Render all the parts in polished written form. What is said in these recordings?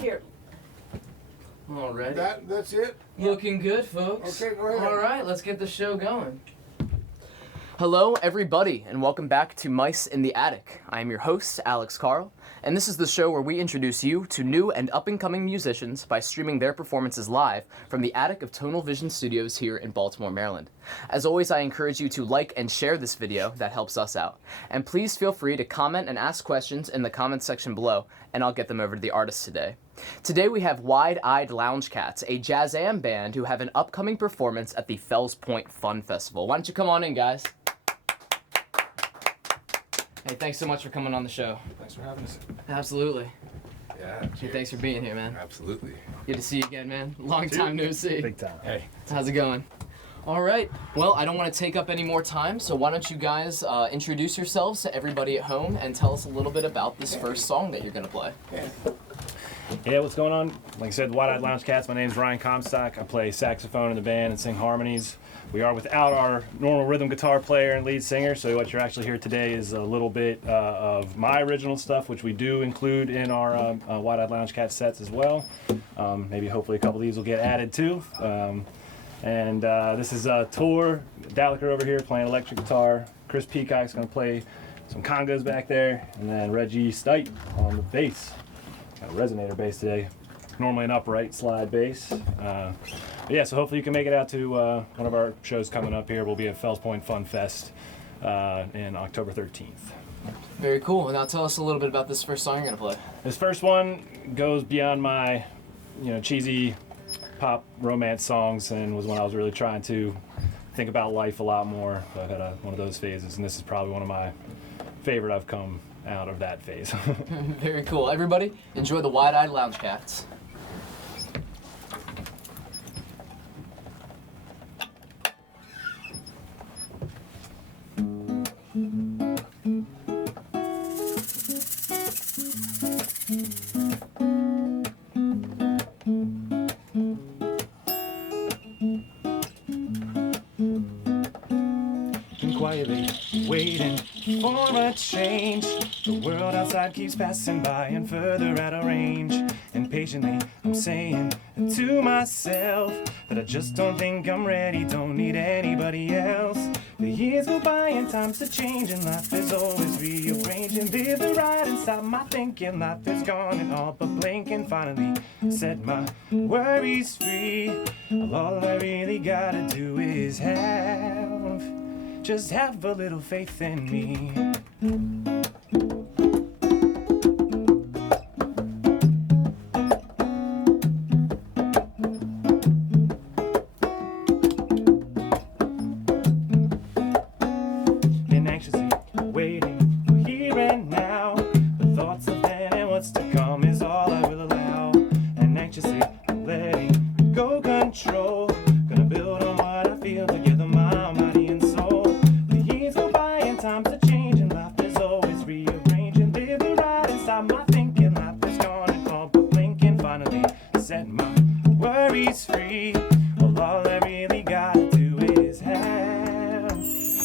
Here. Alrighty. That's it? Looking good, folks. Okay, go ahead. Alright, let's get the show going. Hello, everybody, and welcome back to Mice in the Attic. I am your host, Alex Carle, and this is the show where we introduce you to new and up-and-coming musicians by streaming their performances live from the attic of Tonal Vision Studios here in Baltimore, Maryland. As always, I encourage you to like and share this video. That helps us out. And please feel free to comment and ask questions in the comments section below, and I'll get them over to the artists today. Today we have Wide-Eyed Lounge Cats, a Jazzam band who have an upcoming performance at the Fells Point Fun Festival. Why don't you come on in, guys? Hey, thanks so much for coming on the show. Thanks for having us. Absolutely. Yeah. Hey, thanks for being here, man. Absolutely. Good to see you again, man. Long time no see. Big time. Hey. How's it going? All right. Well, I don't want to take up any more time, so why don't you guys introduce yourselves to everybody at home and tell us a little bit about this first song that you're going to play. Yeah, what's going on? Like I said, Wide-Eyed Lounge Cats. My name's Ryan Comstock. I play saxophone in the band and sing harmonies. We are without our normal rhythm guitar player and lead singer, so what you're actually hearing today is a little bit of my original stuff, which we do include in our Wide-Eyed Lounge Cat sets as well. Maybe hopefully a couple of these will get added too. This is Tor Daliker over here playing electric guitar. Chris Peacock's going to play some congas back there, and then Reggie Styte on the bass. Got a resonator bass today. Normally an upright slide bass. Yeah, so hopefully you can make it out to one of our shows coming up here. We'll be at Fells Point Fun Fest in October 13th. Very cool. Now tell us a little bit about this first song you're going to play. This first one goes beyond my, cheesy pop romance songs, and was when I was really trying to think about life a lot more. So I've had one of those phases, and this is probably one of my favorite I've come out of that phase. Very cool. Everybody, enjoy the Wide-Eyed Lounge Cats. Quietly waiting for a change. The world outside keeps passing by and further out of range. Impatiently I'm saying to myself that I just don't think I'm ready, don't need anybody else. The years go by and time's a change, and life is always rearranging. Live the ride and stop my thinking. Life is gone and all but blinking. Finally set my worries free. All I really gotta do is just have a little faith in me. Been anxiously waiting for here and now. The thoughts of then and what's to come is all I will allow. And anxiously letting go control. Gonna build on what I feel together, my body and soul. Time's a change and life is always rearranging. Live the ride and stop my thinking. Life is gone and all but blinking. Finally set my worries free. Well, all I really gotta do is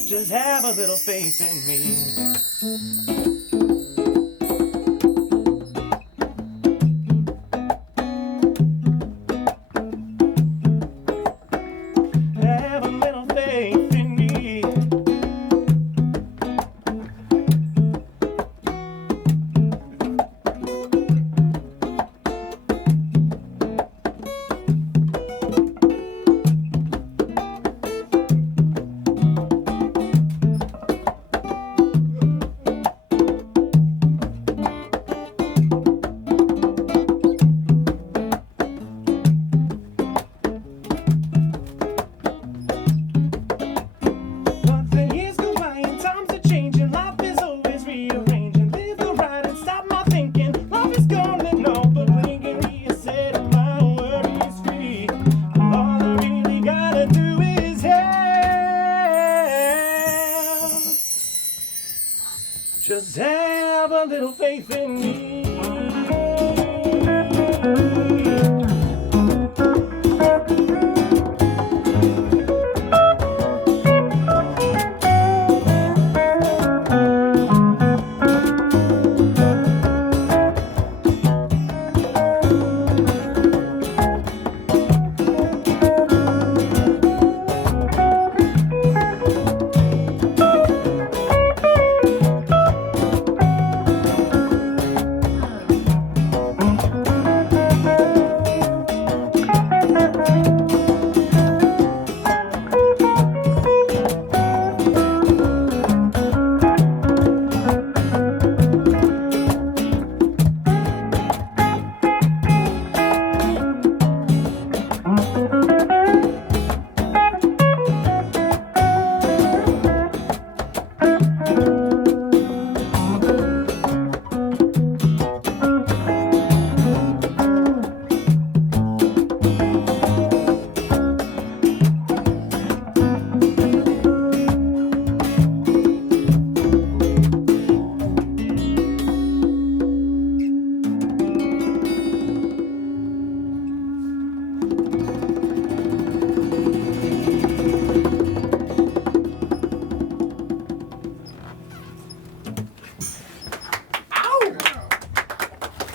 just have a little faith in me. Have a little faith in me.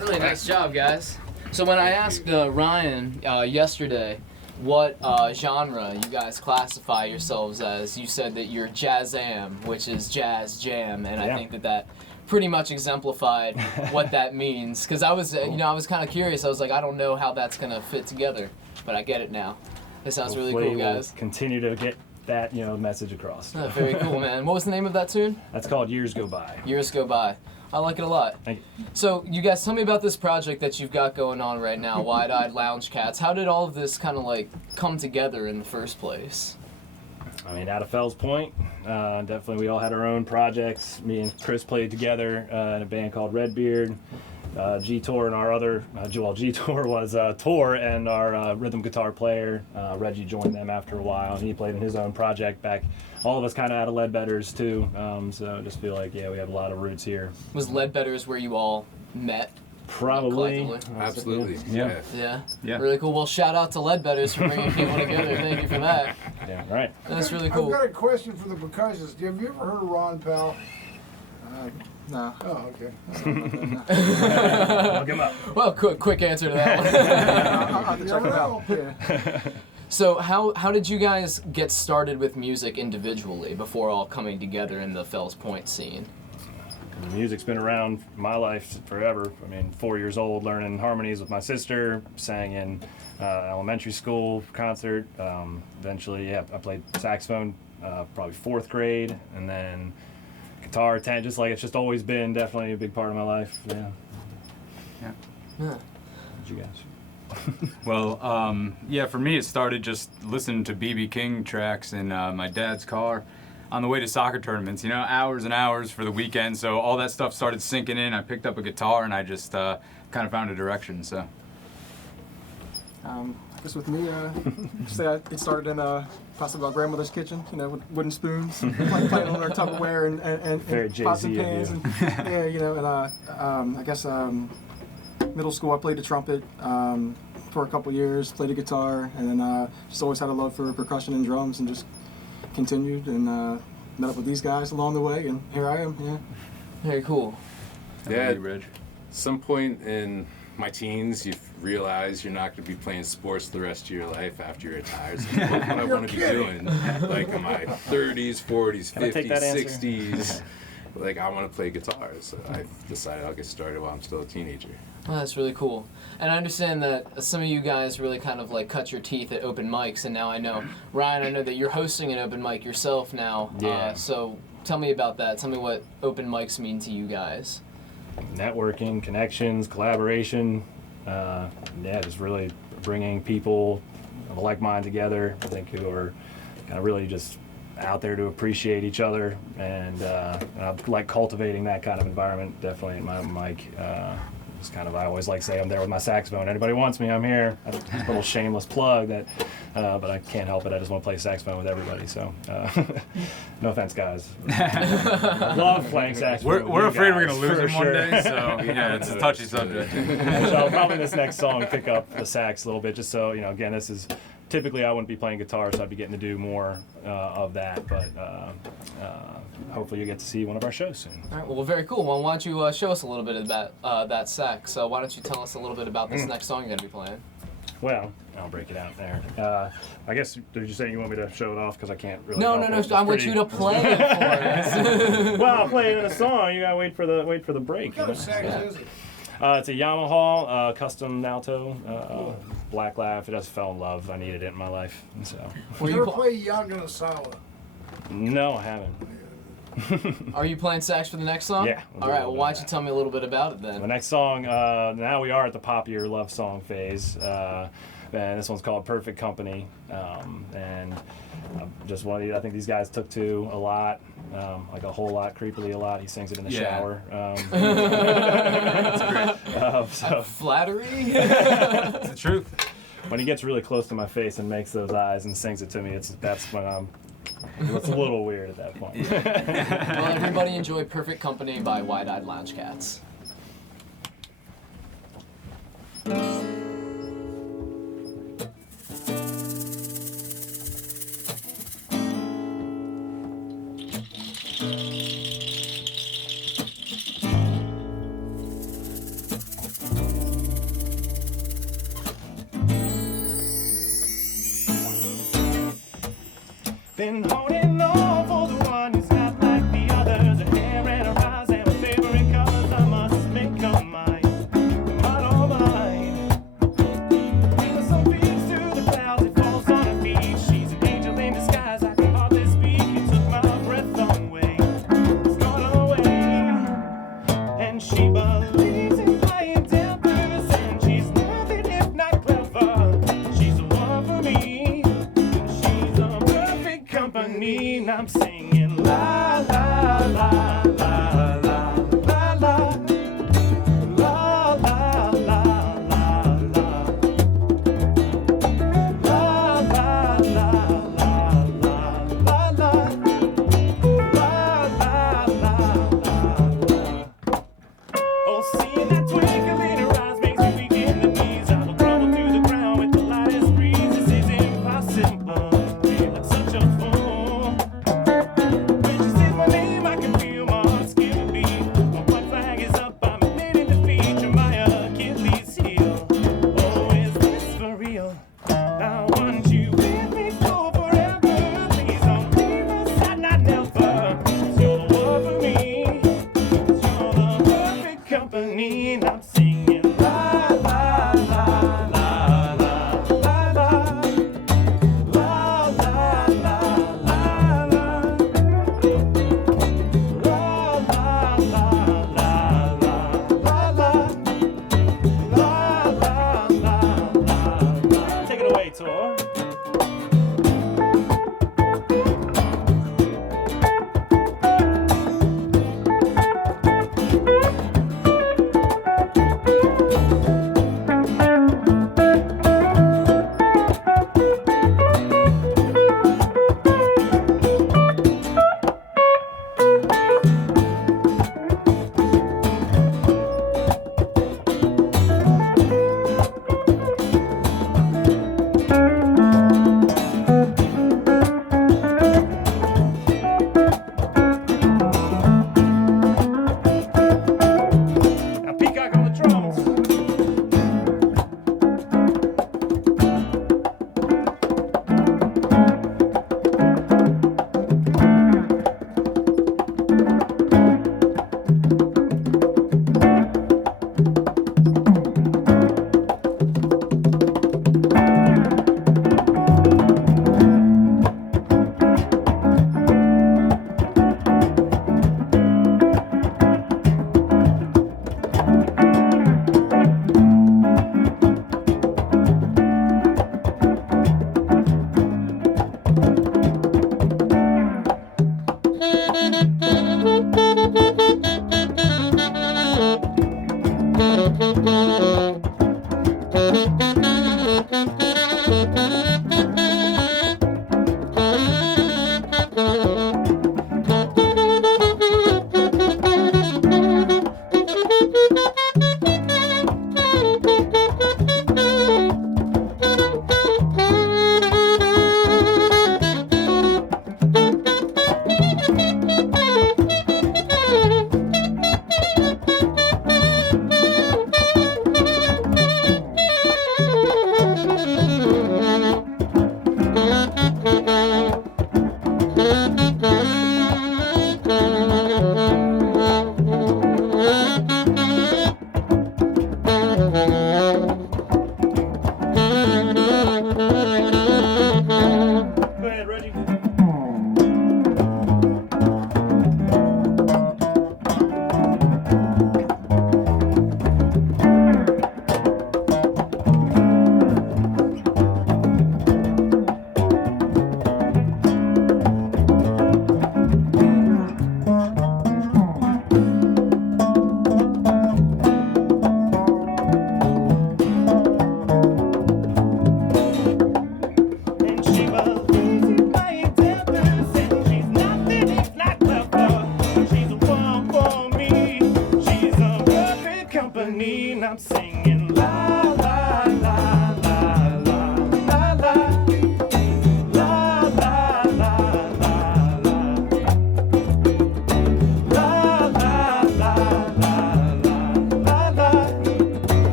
Really nice job, guys. So when I asked Ryan yesterday what genre you guys classify yourselves as, you said that you're Jazzam, which is jazz jam, and I think that pretty much exemplified what that means. Because I was, I was kind of curious. I was like, I don't know how that's gonna fit together, but I get it now. It sounds really cool, guys. We'll continue to get that, message across. Very cool, man. What was the name of that tune? That's called Years Go By. Years Go By. I like it a lot. Thank you. So, you guys, tell me about this project that you've got going on right now, Wide-Eyed Lounge Cats. How did all of this kind of like come together in the first place? I mean, out of Fells Point, definitely we all had our own projects. Me and Chris played together in a band called Redbeard. G-Tor and our other, G-Tor was Tor, and our rhythm guitar player, Reggie, joined them after a while, and he played in his own project back. All of us kind of out of Ledbetters too, so I just feel like, we have a lot of roots here. Was Ledbetters where you all met? Probably. Absolutely. Yeah. Really cool. Well, shout out to Ledbetters for bringing people together. Thank you for that. Yeah, right. That's really cool. I've got a question for the percussionists. Have you ever heard of Ron Powell? No. Oh, okay. Look him up. Well, quick answer to that one. I'll have to check it out. Yeah. So how did you guys get started with music individually before all coming together in the Fells Point scene? The music's been around my life forever. I mean, 4 years old, learning harmonies with my sister, sang in elementary school concert. Eventually, I played saxophone probably 4th grade, and then guitar, just like it's just always been definitely a big part of my life. Yeah. What you guys? Well, for me it started just listening to B.B. King tracks in my dad's car on the way to soccer tournaments, hours and hours for the weekend. So all that stuff started sinking in. I picked up a guitar and I just kind of found a direction. So. I guess with me, it started in possibly our grandmother's kitchen, with wooden spoons, playing on our Tupperware and Very pots and Jay-Z of pans. you. I guess middle school I played the trumpet for a couple years, played the guitar, and then just always had a love for percussion and drums, and just continued and met up with these guys along the way, and here I am. Yeah. Very cool. Yeah, Reg. Some point in my teens, you realize you're not going to be playing sports the rest of your life after you retire. So what do I want to be doing? Like in my 30s, 40s, 50s, 60s. Like, I want to play guitar. So I decided I'll get started while I'm still a teenager. Oh, that's really cool. And I understand that some of you guys really kind of like cut your teeth at open mics, and now I know, Ryan, I know that you're hosting an open mic yourself now. Yeah. So tell me about that. Tell me what open mics mean to you guys. Networking, connections, collaboration, just really bringing people of a like mind together, I think, who are kind of really just out there to appreciate each other, and I like cultivating that kind of environment definitely in my mic. It's kind of, I always like to say I'm there with my saxophone. Anybody wants me, I'm here. That's a little shameless plug, but I can't help it. I just want to play saxophone with everybody. So, no offense, guys. Love playing saxophone. We're afraid we're going to lose for him one sure. day, so it's a touchy subject. So I'll probably this next song pick up the sax a little bit, just so, again, this is, typically I wouldn't be playing guitar, so I'd be getting to do more of that, but hopefully you get to see one of our shows soon. All right, well, very cool. Well, why don't you show us a little bit of that sax? So why don't you tell us a little bit about this next song you're going to be playing? Well, I'll break it out there. I guess, did you say you want me to show it off? Because I can't really. No, help it. It's I want you to play it for us. Well, I'll play it in a song. You gotta wait for the break. What kind of sax is it? It's a Yamaha custom alto, black laugh. It just fell in love. I needed it in my life. So. Were You you ever play Yaganasawa? No, I haven't. Are you playing sax for the next song? Yeah, we'll All do a right, little well, why bit don't of you tell me a little bit about it then? The next song, now we are at the poppier love song phase. And this one's called Perfect Company. And just wanted, I think these guys took to a lot, like a whole lot, creepily a lot. He sings it in the shower. That's great. So Flattery? It's the truth. when he gets really close to my face and makes those eyes and sings it to me, that's when it's a little weird at that point. Well, everybody enjoy Perfect Company by Wide-Eyed Lounge Cats. Been holding on for the one who's not like the others. Her hair and her eyes and her favorite colors. I must make her mine, but all mine. The sun beams through the clouds, it falls on her feet. She's an angel in disguise, I can hardly speak. You took my breath away, it's gone away. And she believes in flying down through the sand. She's nothing if not clever. She's the one for me. She's a perfect company. And I'm singing la la la la la la la la la la la la la la la la. Oh, seeing that twinkle in her eyes makes me weak in the knees. I will crumble through the ground with the lightest breeze. This is impossible. Feel like such a fool. When she says my name, I can feel my heart skip a beat. My white flag is up, I'm admitting defeat. You're my Achilles heel. Oh, is this for real? I want you with me for forever. Please don't leave us, I not never. 'Cause you're the one for me. 'Cause you're the perfect company. And I'm singing la la la la la la la la la la la la. Take it away, Tor. Now Peacock on the drums.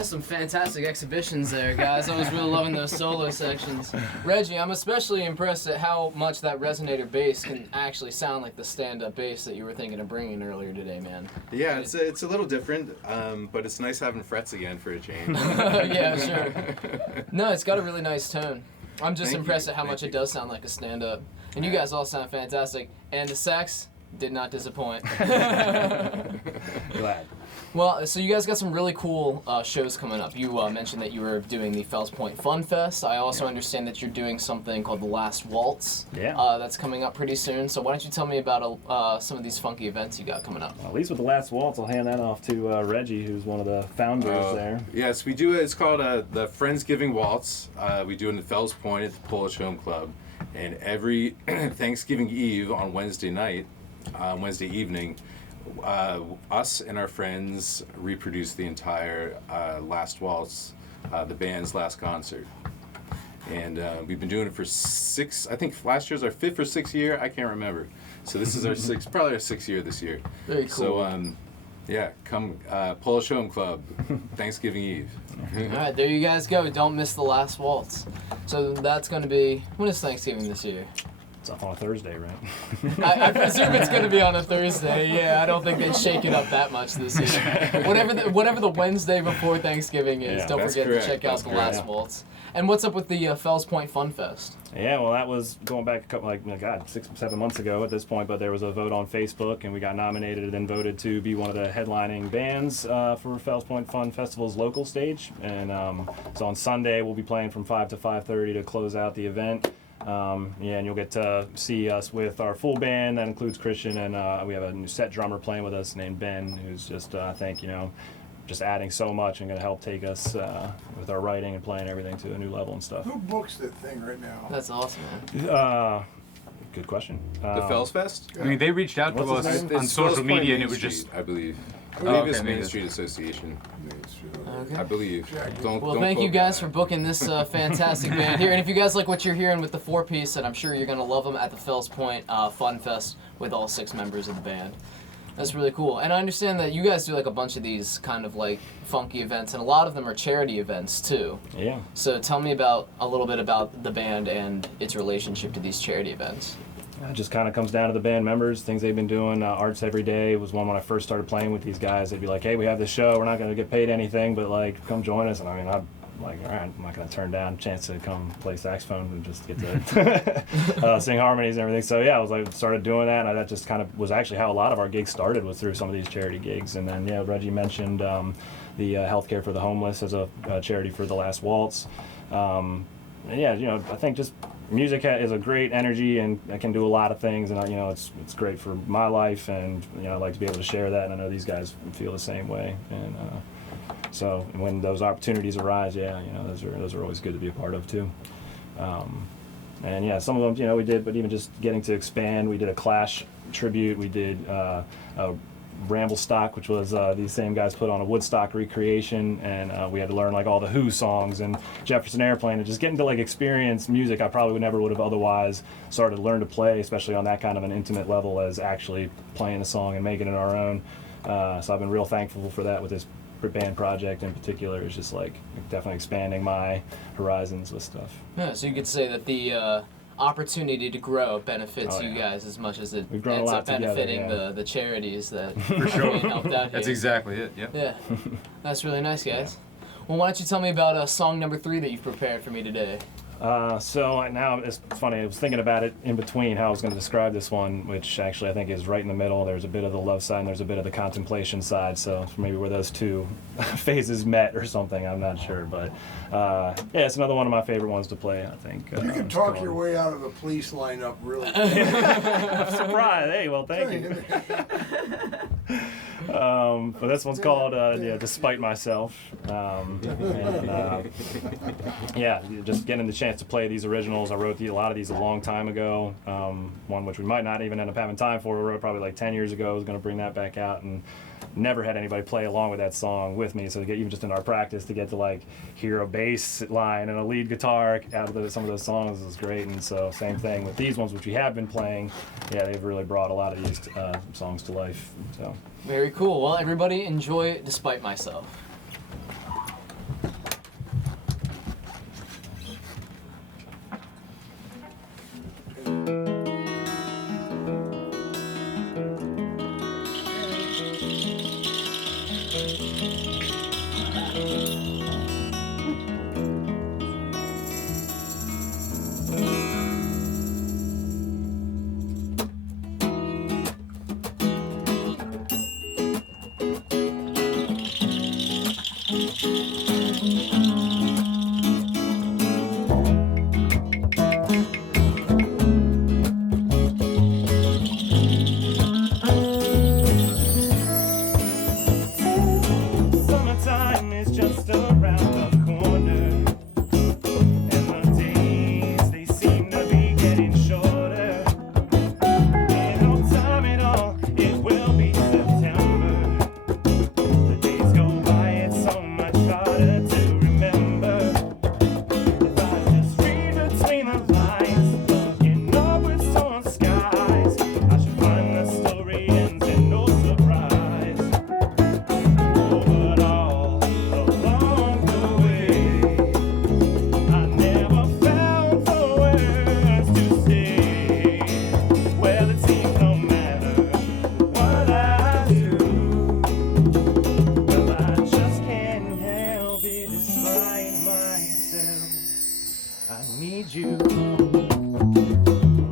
That's some fantastic exhibitions there, guys. I was really loving those solo sections. Reggie, I'm especially impressed at how much that resonator bass can actually sound like the stand-up bass that you were thinking of bringing earlier today, man. Yeah, it's a little different, but it's nice having frets again for a change. Yeah, sure. No, it's got a really nice tone. I'm just Thank impressed you. at how much Thank it does sound like a stand-up. And you guys all sound fantastic. And the sax did not disappoint. Glad. Well, so you guys got some really cool shows coming up. You mentioned that you were doing the Fells Point Fun Fest. I also understand that you're doing something called the Last Waltz. Yeah. That's coming up pretty soon. So why don't you tell me about some of these funky events you got coming up? At least with the Last Waltz, I'll hand that off to Reggie, who's one of the founders there. Yes, we do it. It's called the Friendsgiving Waltz. We do it in Fells Point at the Polish Home Club. And every Thanksgiving Eve on Wednesday night, Wednesday evening, us and our friends reproduce the entire Last Waltz, the band's last concert. And we've been doing it for I think last year's our 5th or 6th year, I can't remember. So this is our probably our 6th year this year. Very cool. So yeah, come Polish Home Club, Thanksgiving Eve. All right, there you guys go. Don't miss the Last Waltz. So that's going to be, when is Thanksgiving this year? It's up on a Thursday, right? I presume it's going to be on a Thursday. Yeah, I don't think they'd shake it up that much this year. Whatever the Wednesday before Thanksgiving is, Yeah, don't that's forget correct, to check out that's the correct. Last Waltz. And what's up with the Fells Point Fun Fest? Yeah, well, that was going back a couple, 6-7 months ago at this point, but there was a vote on Facebook, and we got nominated and then voted to be one of the headlining bands for Fells Point Fun Festival's local stage. And so on Sunday, we'll be playing from 5 to 5:30 to close out the event. And you'll get to see us with our full band. That includes Christian, and we have a new set drummer playing with us named Ben, who's just, I think, just adding so much and going to help take us with our writing and playing everything to a new level and stuff. Who books that thing right now? That's awesome, man. Good question. The Fells Fest? I mean, they reached out to What's us his name? on It's social Fells Point media, and Main it was Street, just. I believe. I Oh, believe okay, it's maybe Main that's- Street Association. Okay. I believe. Don't Well, don't thank you quote guys me. for booking this fantastic band here. And if you guys like what you're hearing with the 4-piece, then I'm sure you're going to love them at the Fells Point Fun Fest with all 6 members of the band. That's really cool. And I understand that you guys do like a bunch of these kind of like funky events, and a lot of them are charity events too. Yeah. So tell me a little bit about the band and its relationship to these charity events. It just kind of comes down to the band members, things they've been doing. Arts Every Day was one when I first started playing with these guys. They'd be like, hey, we have this show. We're not going to get paid anything, but like, come join us. And I mean, I'm like, all right, I'm not going to turn down a chance to come play saxophone and just get to sing harmonies and everything. So yeah, I was like, started doing that. And that just kind of was actually how a lot of our gigs started, was through some of these charity gigs. And then, yeah, Reggie mentioned the Healthcare for the Homeless as a charity for the Last Waltz. And yeah, I think just music is a great energy, and I can do a lot of things, and it's great for my life, and I like to be able to share that, and I know these guys feel the same way, and so when those opportunities arise, those are always good to be a part of too. And yeah, some of them we did, but even just getting to expand, we did a Clash tribute, we did a Ramble Stock, which was these same guys put on a Woodstock recreation, and we had to learn like all the Who songs and Jefferson Airplane, and just getting to like experience music I probably would have otherwise started to learn to play, especially on that kind of an intimate level as actually playing the song and making it our own. So I've been real thankful for that with this band project in particular. It's just like definitely expanding my horizons with stuff. Yeah, so you could say that the opportunity to grow benefits Oh, you yeah. guys as much as it We've grown a ends lot up together, benefiting yeah. the charities that For sure. being helped out here. That's exactly it. Yep. Yeah, that's really nice, guys. Well, why don't you tell me about song number 3 that you've prepared for me today? So now it's funny, I was thinking about it in between how I was going to describe this one, which actually I think is right in the middle. There's a bit of the love side and there's a bit of the contemplation side, so maybe where those two phases met or something, I'm not sure. But yeah, it's another one of my favorite ones to play, I think. You can it's talk called- your way out of the police lineup really I'm surprised. Hey, well, thank you. But this one's called Despite Myself. Yeah, just getting the chance to play these originals. I wrote a lot of these a long time ago. One which we might not even end up having time for. We wrote probably like 10 years ago. I was going to bring that back out, and never had anybody play along with that song with me. So to get even just in our practice to get to like hear a bass line and a lead guitar out of some of those songs is great. And so same thing with these ones which we have been playing. Yeah, they've really brought a lot of these songs to life. So Very cool. Well, everybody enjoy Despite Myself. Summertime is just around the corner, and the days they seem to be getting shorter. In no time at all, it will be September. The days go by, it's so much harder to remember. If I just read between the lines, looking up with storm skies, I should find the story ends in no surprise. Oh, but all along the way, I never found the words to say. Well, it seems no matter what I do, well, I just can't help it despite myself. I need you.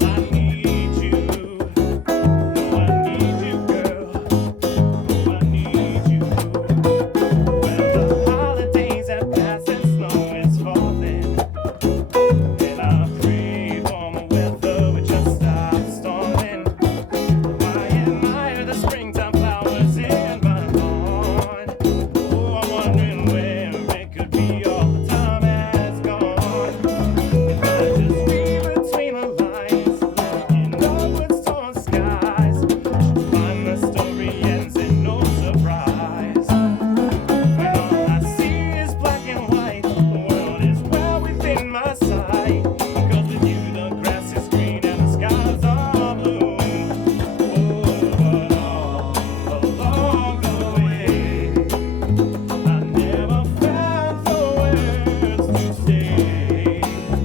I need you. No, I need you, girl. No, I need you. When the holidays have passed and snow is falling, and I pray warmer weather would just stop storming. I admire the springtime flowers in my lawn. Oh, I'm wondering where it could be all the time has gone. If I just read between the lines, looking upwards toward skies, I should find the story ends in no surprise. When all I see is black and white, the world is well within my sight. Because with you the grass is green and the skies are blue. Oh, but all along the way, I never found the words to say.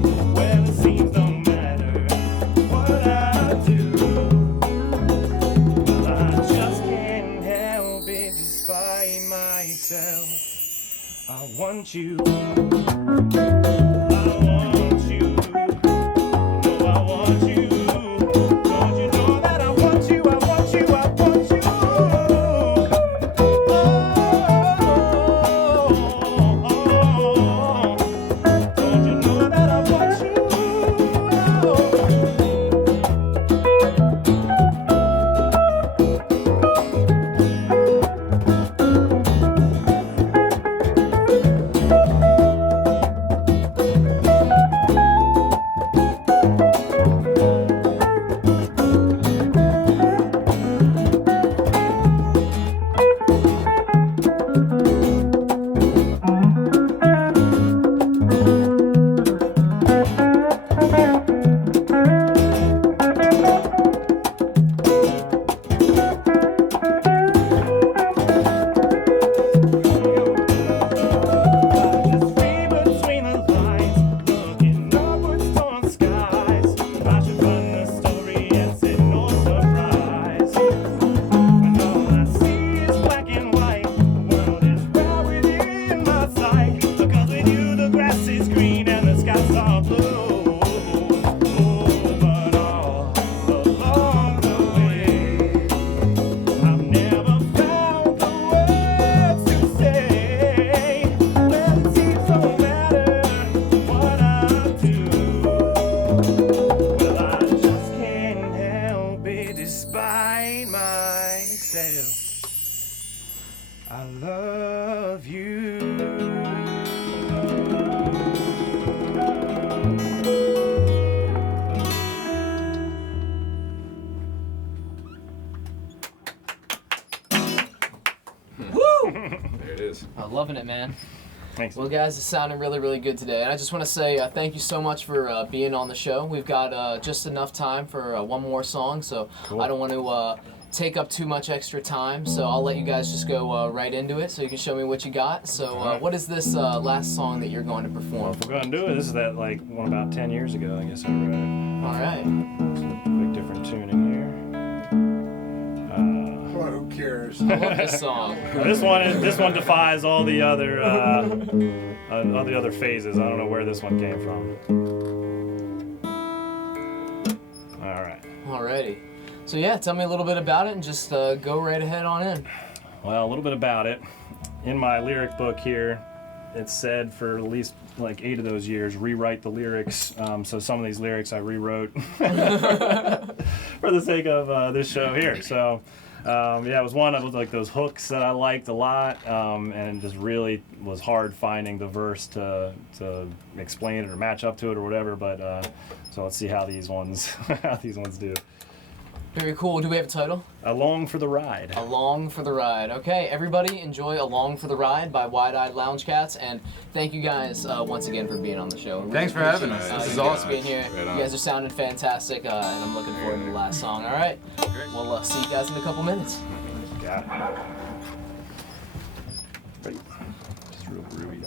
Well, it seems no matter what I do, well, I just can't help it despite myself. I want you. I want you. No, I want you. Don't you know that I want you? I want you. I want you. Don't you know that I want you? I love you. There it is. I'm loving it, man. Thanks. Well, guys, it's sounding really, really good today. And I just want to say thank you so much for being on the show. We've got just enough time for one more song, so Cool. I don't want to take up too much extra time. So I'll let you guys just go right into it so you can show me what you got. So what is this last song that you're going to perform? If we're going to do it, this is that like one about 10 years ago, I guess I wrote it. All right. Quick different tuning here. Well, who cares? years. I love this song. This one defies all the other phases. I don't know where this one came from. All right. Alrighty. So yeah, tell me a little bit about it and just go right ahead on in. Well, a little bit about it. In my lyric book here, it said for at least like 8 of those years, rewrite the lyrics. So some of these lyrics I rewrote for the sake of this show here. So yeah, it was one of like those hooks that I liked a lot, and it just really was hard finding the verse to explain it or match up to it or whatever. But so let's see how these ones do. Very cool. Do we have a title? Along for the Ride. Along for the Ride. Okay, everybody enjoy Along for the Ride by Wide Eyed Lounge Cats, and thank you guys once again for being on the show. Thanks for having us. This is awesome. Being here. Right on. You guys are sounding fantastic, and I'm looking forward to the last song. All right, we'll see you guys in a couple minutes. Got it. Ready? Just real groovy.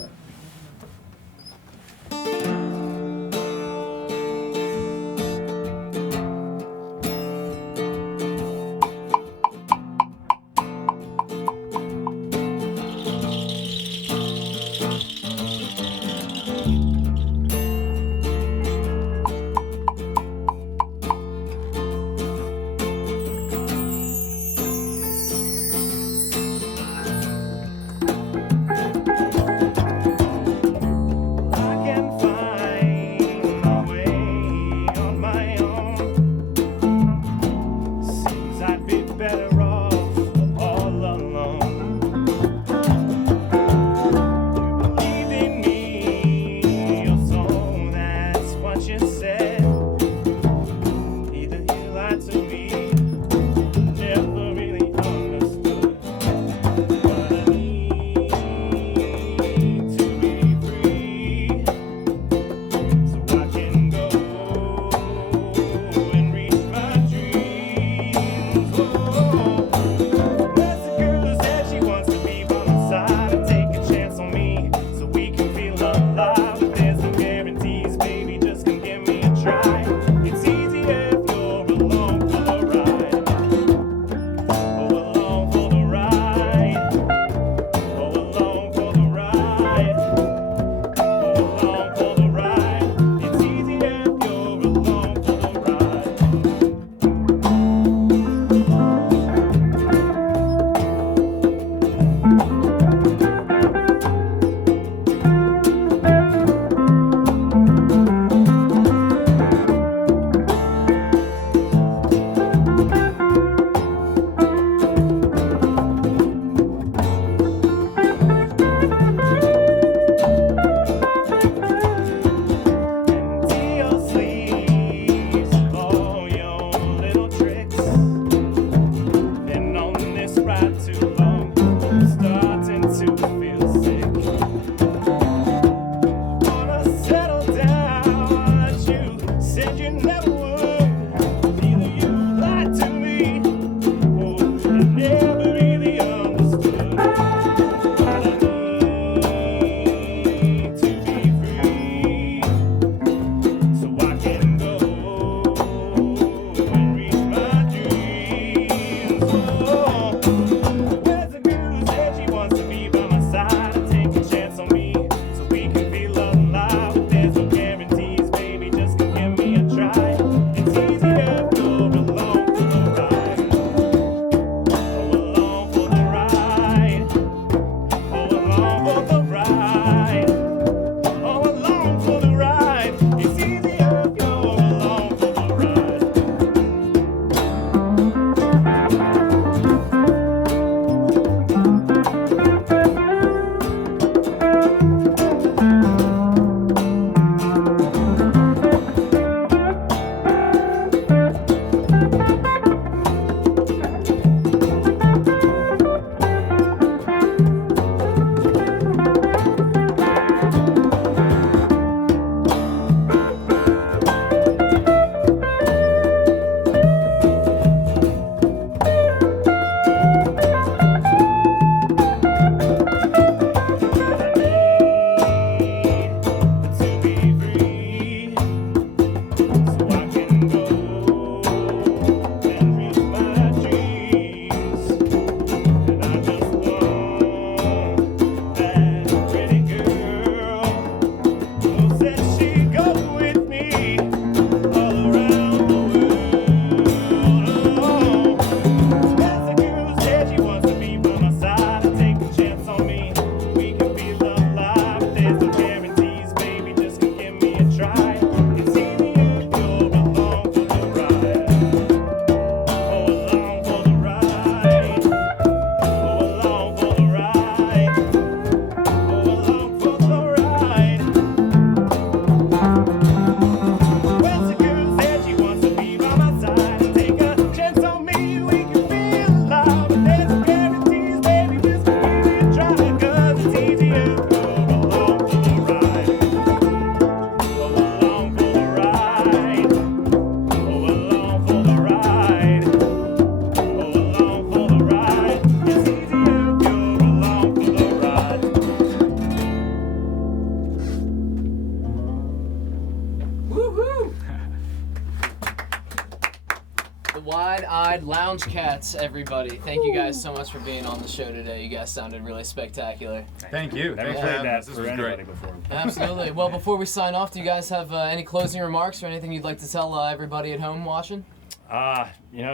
Lounge Cats, everybody. Thank you guys so much for being on the show today. You guys sounded really spectacular. Thank you. Never Thanks played having that us. This for was anybody great. before. Absolutely. Well, before we sign off, do you guys have any closing remarks or anything you'd like to tell everybody at home watching?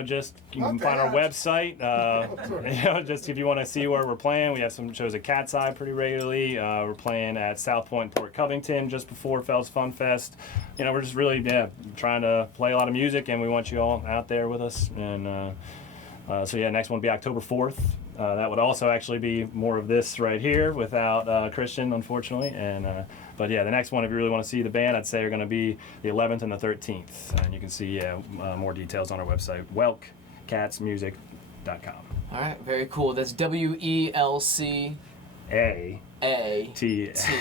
Just you can Not find our bad. website. Just if you want to see where we're playing, we have some shows at Cat's Eye pretty regularly. We're playing at South Point, Port Covington, just before Fells Fun Fest. We're just really trying to play a lot of music, and we want you all out there with us. And next one will be October 4th. That would also actually be more of this right here without Christian, unfortunately. But the next one, if you really want to see the band, I'd say are going to be the 11th and the 13th. And you can see more details on our website, welkcatsmusic.com. All right, very cool. That's WELC. A-T.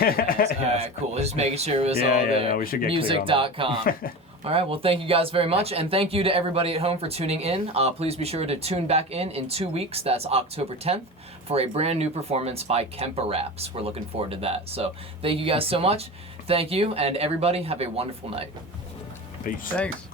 All right, cool. Just making sure it was all there. No, we should get clear on that. Music.com. All right, well, thank you guys very much, and thank you to everybody at home for tuning in. Please be sure to tune back in 2 weeks. That's October 10th for a brand new performance by Kemper Raps. We're looking forward to that. So thank you guys so much. Thank you, and everybody have a wonderful night. Peace. Thanks.